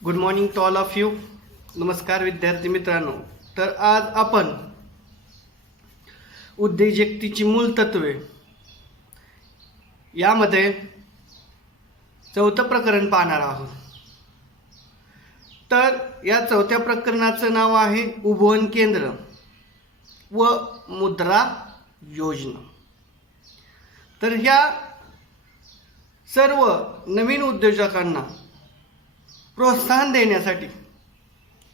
Good morning to all of you. नमस्कार विद्यार्थी मित्रांनो. तर आज आपण उद्योजकतेची मूल तत्वे यामध्ये चौथं प्रकरण पाहणार आहोत. तर या चौथ्या प्रकरणाचं नाव आहे उपवन केंद्र व मुद्रा योजना. तर ह्या सर्व नवीन उद्योजकांना प्रोत्साहन देण्यासाठी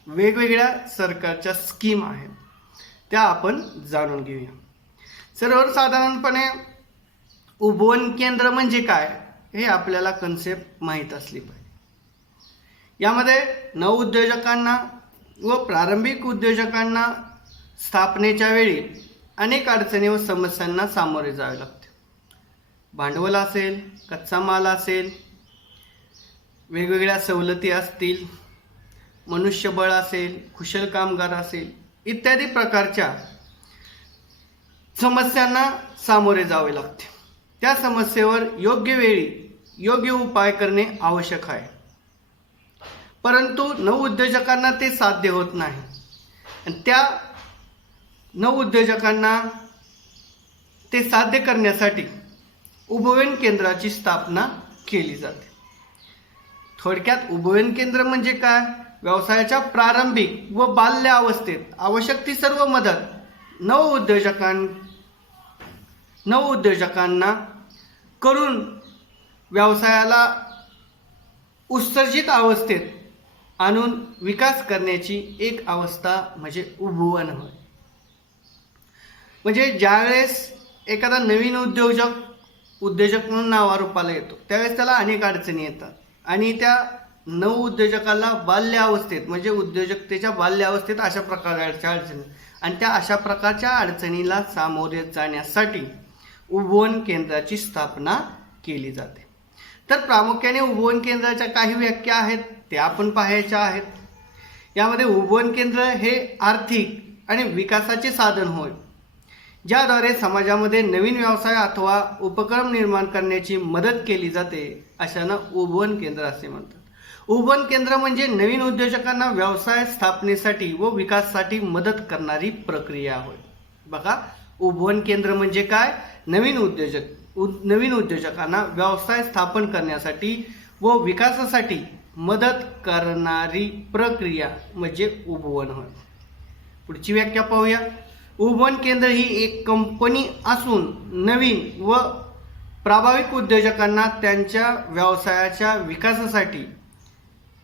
वेगवेगळ्या सरकारच्या स्कीम आहेत, त्या आपण जाणून घेऊया. सर्वसाधारणपणे उपवन केंद्र म्हणजे काय हे आपल्याला कन्सेप्ट माहीत असली पाहिजे. यामध्ये नवउद्योजकांना व प्रारंभिक उद्योजकांना स्थापनेच्या वेळी अनेक अडचणी व समस्यांना सामोरे जावे लागते. भांडवल असेल, कच्चा माल असेल, वेगवेगळ्या सवलती असतील, मनुष्यबळ असेल, कुशल कामगार असेल, इत्यादी प्रकारच्या समस्यांना सामोरे जावे लागते. त्या समस्येवर योग्य वेळी योग्य उपाय करणे आवश्यक आहे. परंतु नवउद्योजकांना ते साध्य होत नाही आणि त्या नवउद्योजकांना ते साध्य करण्यासाठी उपवन केंद्राची स्थापना केली जाते. थोडक्यात उपवन केंद्र म्हणजे काय? व्यवसायाच्या प्रारंभिक व बाल्य अवस्थेत आवश्यक ती सर्व मदत नवउद्योजकांना करून व्यवसायाला उत्सर्जित अवस्थेत आणून विकास करण्याची एक अवस्था म्हणजे उपवन होय. म्हणजे ज्यावेळेस एखादा नवीन उद्योजक म्हणून नावारूपाला येतो त्यावेळेस त्याला अनेक अडचणी येतात आणि त्या नवउद्योजकाला बाल्य अवस्थेत म्हणजे उद्योजकतेच्या बाल्य अवस्थेत अशा प्रकारच्या अडचणी आणि त्या अशा प्रकारच्या अडचणीला सामोरे जाण्यासाठी उपवन केंद्राची स्थापना केली जाते. तर प्रामुख्याने उपवन केंद्राच्या काही व्याख्या आहेत त्या आपण पाहायच्या आहेत. यामध्ये उपवन केंद्र हे आर्थिक आणि विकासाचे साधन होय, ज्याद्वारे समाजामध्ये नवीन व्यवसाय अथवा उपक्रम निर्माण करण्याची मदत केली जाते, अशांना उपवन केंद्र असे म्हणतात. उपवन केंद्र म्हणजे नवीन उद्योजकांना व्यवसाय स्थापनेसाठी व विकासासाठी मदत करणारी प्रक्रिया होय. बघा, उपवन केंद्र म्हणजे काय? नवीन उद्योजकांना व्यवसाय स्थापन करण्यासाठी व विकासासाठी मदत करणारी प्रक्रिया म्हणजे उपवन होय. पुढची व्याख्या पाहूया. उपवन केंद्र ही एक कंपनी असून नवीन व प्राभाविक उद्योजकांना त्यांच्या व्यवसायाच्या विकासासाठी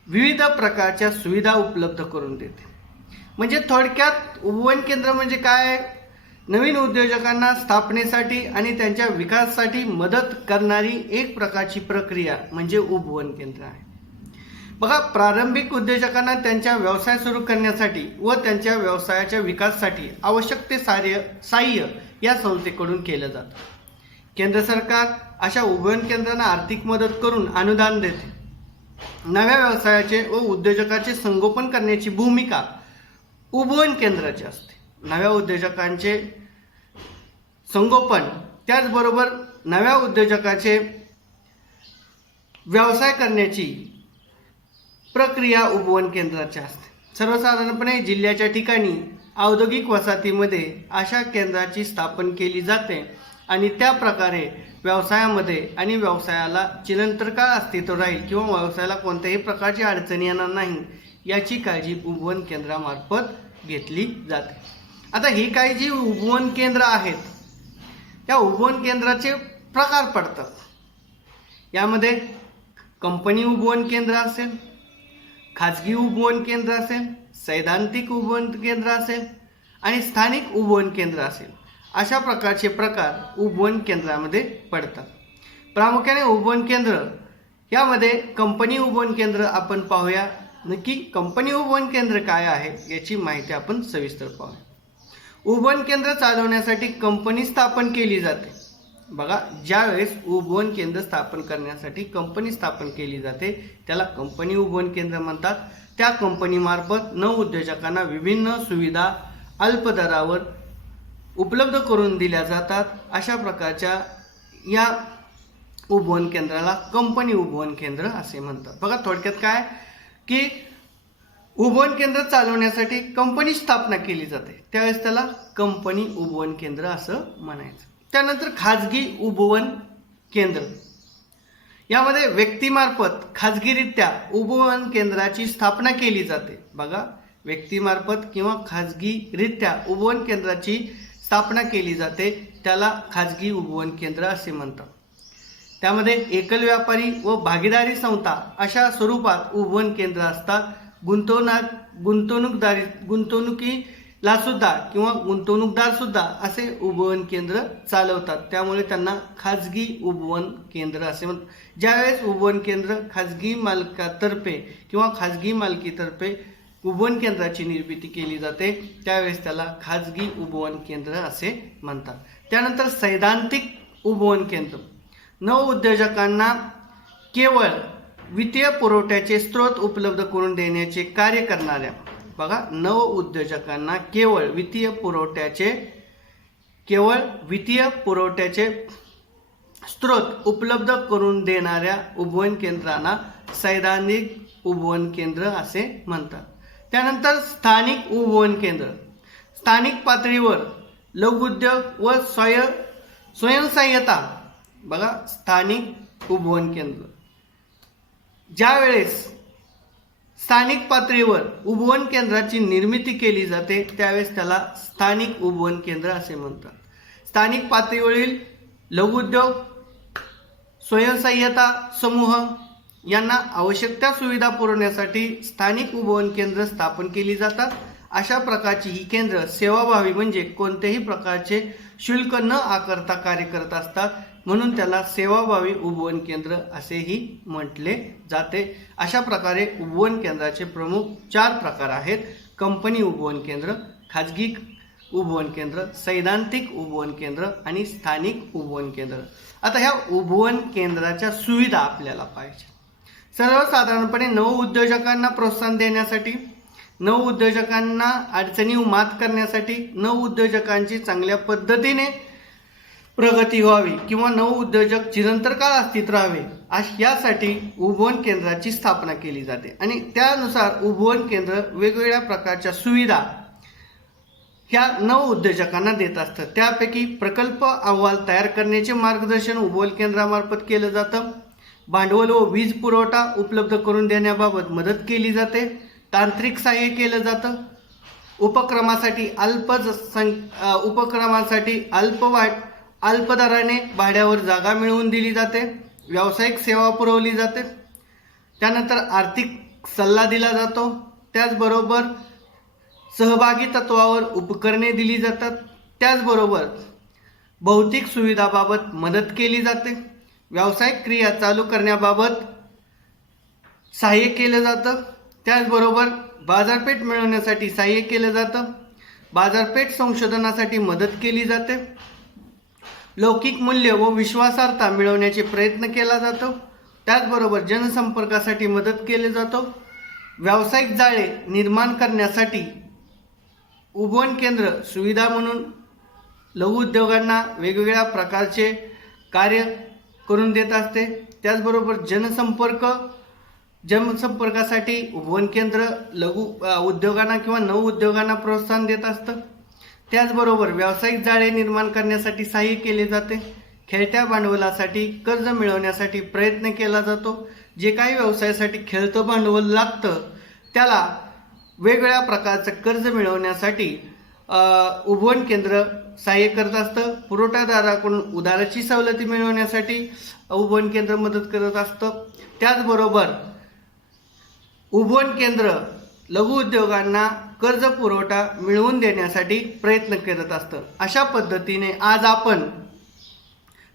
विविध प्रकारच्या सुविधा उपलब्ध करून देते. म्हणजे थोडक्यात उपवन केंद्र म्हणजे काय? नवीन उद्योजकांना स्थापनेसाठी आणि त्यांच्या विकासासाठी मदत करणारी एक प्रकारची प्रक्रिया म्हणजे उपवन केंद्र आहे. बघा, प्रारंभिक उद्योजकांना त्यांच्या व्यवसाय सुरू करण्यासाठी व त्यांच्या व्यवसायाच्या विकासासाठी आवश्यक ते सहाय्य या संस्थेकडून केलं जातं. केंद्र सरकार अशा उपवन केंद्रांना आर्थिक मदत करून अनुदान देते. नव्या व्यवसायाचे व उद्योजकाचे संगोपन करण्याची भूमिका उपवन केंद्राची असते. नव्या उद्योजकांचे संगोपन, त्याचबरोबर नव्या उद्योजकाचे व्यवसाय करण्याची प्रक्रिया उपवन केंद्राची असते. सर्वसाधारणपणे जिल्ह्याच्या ठिकाणी औद्योगिक वसाहतीमध्ये अशा केंद्राची स्थापना केली जाते आणि त्या प्रकारे व्यवसायामध्ये आणि व्यवसायाला चिरंतन काळ अस्तित्व राहील किंवा व्यवसायाला कोणत्याही प्रकारची अडचणी येणार नाही याची काळजी उपवन केंद्रामार्फत घेतली जाते. आता ही काही जी उपवन केंद्र आहेत त्या उपवन केंद्राचे प्रकार पडतात. यामध्ये कंपनी उपवन केंद्र असेल, खाजगी उपवन केंद्र असेल, सैद्धांतिक उपवन केंद्र असेल आणि स्थानिक उपवन केंद्र असेल, अशा प्रकारचे प्रकार उपवन केंद्रामध्ये पडतात. प्रामुख्याने उपवन केंद्र यामध्ये कंपनी उपवन केंद्र आपण पाहूया. नक्की कंपनी उपवन केंद्र काय आहे याची माहिती आपण सविस्तर पाहूया. उपवन केंद्र चालवण्यासाठी कंपनी स्थापन केली जाते. बघा, ज्यावेळेस उपवन केंद्र स्थापन करण्यासाठी कंपनी स्थापन केली जाते त्याला कंपनी उपवन केंद्र म्हणतात. त्या कंपनीमार्फत नवउद्योजकांना विभिन्न सुविधा अल्प दरावर उपलब्ध करून दिल्या जातात. अशा प्रकारच्या या उपवन केंद्राला कंपनी उपवन केंद्र असे म्हणतात. बघा थोडक्यात काय, की उपवन केंद्र चालवण्यासाठी कंपनी स्थापना केली जाते, त्यावेळेस त्याला कंपनी उपवन केंद्र असं म्हणायचं. त्यानंतर खाजगी उपवन केंद्र, यामध्ये व्यक्तीमार्फत खाजगीरित्या उपवन केंद्राची स्थापना केली जाते. बघा, व्यक्तीमार्फत किंवा खाजगीरित्या उपवन केंद्राची स्थापना केली जाते, त्याला खाजगी उपवन केंद्र असे म्हणतात. त्यामध्ये एकल व्यापारी व भागीदारी संस्था अशा स्वरूपात उपवन केंद्र असतात. गुंतवणुकीला सुद्धा किंवा गुंतवणूकदार सुद्धा असे उपवन केंद्र चालवतात, त्यामुळे त्यांना खाजगी उपवन केंद्र असे म्हणतात. ज्यावेळेस उपवन केंद्र खाजगी मालकातर्फे किंवा खाजगी मालकीतर्फे उपवन केंद्राची निर्मिती केली जाते, त्यावेळेस त्याला खाजगी उपवन केंद्र असे म्हणतात. त्यानंतर सैद्धांतिक उपवन केंद्र, नवउद्योजकांना केवळ वित्तीय पुरवठ्याचे स्रोत उपलब्ध करून देण्याचे कार्य करणाऱ्या, बघा, नवउद्योजकांना केवळ वित्तीय पुरवठ्याचे स्रोत उपलब्ध करून देणाऱ्या उपवन केंद्रांना सैद्धांतिक उपवन केंद्र असे म्हणतात. त्यानंतर स्थानिक उपवन केंद्र, स्थानिक पातळीवर लघुउद्योग व स्वयंसहाय्यता, बघा, स्थानिक उपवन केंद्र, ज्यावेळेस स्थानिक पातळीवर उपवन केंद्राची निर्मिती केली जाते, त्यावेळेस त्याला स्थानिक उपवन केंद्र असे म्हणतात. स्थानिक पातळीवरील लघुउद्योग, स्वयंसहाय्यता समूह यांना आवश्यक त्या सुविधा पुरवण्यासाठी स्थानिक उपवन केंद्र स्थापन केली जातात. अशा प्रकारची ही केंद्र सेवाभावी म्हणजे कोणत्याही प्रकारचे शुल्क न आकारता कार्य करत असतात, म्हणून त्याला सेवाभावी उपवन केंद्र असेही म्हटले जाते. अशा प्रकारे उपवन केंद्राचे प्रमुख 4 प्रकार आहेत: कंपनी उपवन केंद्र, खाजगी उपवन केंद्र, सैद्धांतिक उपवन केंद्र आणि स्थानिक उपवन केंद्र. आता ह्या उपवन केंद्राच्या सुविधा आपल्याला पाहिजे. सर्वसाधारणपणे नवउद्योजकांना प्रोत्साहन देण्यासाठी, नवउद्योजकांना अडचणी मात करण्यासाठी, नवउद्योजकांची चांगल्या पद्धतीने प्रगती व्हावी किंवा नवउद्योजक चिरंतर काळ अस्तित्व राहावे, यासाठी उपवन केंद्राची स्थापना केली जाते. आणि त्यानुसार उपवन केंद्र वेगवेगळ्या प्रकारच्या सुविधा ह्या नवउद्योजकांना देत असतात. त्यापैकी प्रकल्प अहवाल तयार करण्याचे मार्गदर्शन उपवन केंद्रामार्फत केलं जातं. भांडवल व वीज पुरवठा उपलब्ध करून देण्याबाबत मदत केली जाते. तांत्रिक सहाय्य केलं जातं. उपक्रमासाठी अल्प दराने भाड्यावर जागा मिळवून दिली जाते. व्यावसायिक सेवा पुरवली जाते. त्यानंतर आर्थिक सल्ला दिला जातो. त्याचबरोबर सहभागी तत्वावर उपकरणे दिली जातात. त्याचबरोबर भौतिक सुविधाबाबत मदत केली जाते. व्यावसायिक क्रिया चालू करण्याबाबत सहाय्य केलं जातं. त्याचबरोबर बाजारपेठ मिळवण्यासाठी सहाय्य केलं जातं. बाजारपेठ संशोधनासाठी मदत केली जाते. लौकिक मूल्य व विश्वासार्हता मिळवण्याचे प्रयत्न केला जातो. त्याचबरोबर जनसंपर्कासाठी मदत केली जातो. व्यावसायिक जाळे निर्माण करण्यासाठी उपवन केंद्र सुविधा म्हणून लघुउद्योगांना वेगवेगळ्या प्रकारचे कार्य करून देत असते. त्याचबरोबर जनसंपर्कासाठी उपवन केंद्र लघु उद्योगांना किंवा नवउद्योगांना प्रोत्साहन देत असतं. त्याचबरोबर व्यावसायिक जाळे निर्माण करण्यासाठी सहाय्य केले जाते. खेळत्या भांडवलासाठी कर्ज मिळवण्यासाठी प्रयत्न केला जातो. जे काही व्यवसायासाठी खेळतं भांडवल लागतं त्याला वेगवेगळ्या प्रकारचं कर्ज मिळवण्यासाठी उपवन केंद्र सहाय्य करत असतं. पुरवठादाराकडून उधाराची सवलती मिळवण्यासाठी उपवन केंद्र मदत करत असतं. त्याचबरोबर उपवन केंद्र लघु उद्योगांना कर्ज पुरवठा मिळवून देण्यासाठी प्रयत्न करत असतं. अशा पद्धतीने आज आपण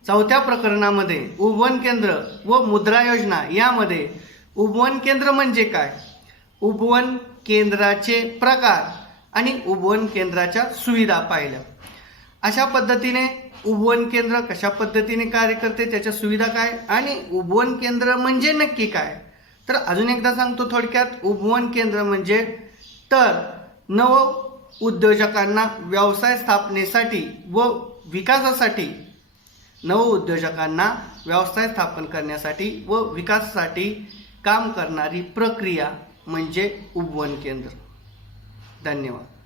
4थ्या प्रकरणामध्ये उपवन केंद्र व मुद्रा योजना यामध्ये उपवन केंद्र म्हणजे काय, उपवन केंद्राचे प्रकार आणि उपवन केंद्राच्या सुविधा पाहिल्या. अशा पद्धतीने उपवन केंद्र कशा पद्धतीने कार्य करते, त्याच्या सुविधा काय आणि उपवन केंद्र म्हणजे नक्की काय, तर अजून एकदा सांगतो थोडक्यात. उपवन केंद्र म्हणजे तर नव उद्योजकांना व्यवसाय स्थापनेसाठी व विकासासाठी, नव उद्योजकांना व्यवसाय स्थापन करण्यासाठी व विकासासाठी काम करणारी प्रक्रिया म्हणजे उपवन केंद्र. धन्यवाद.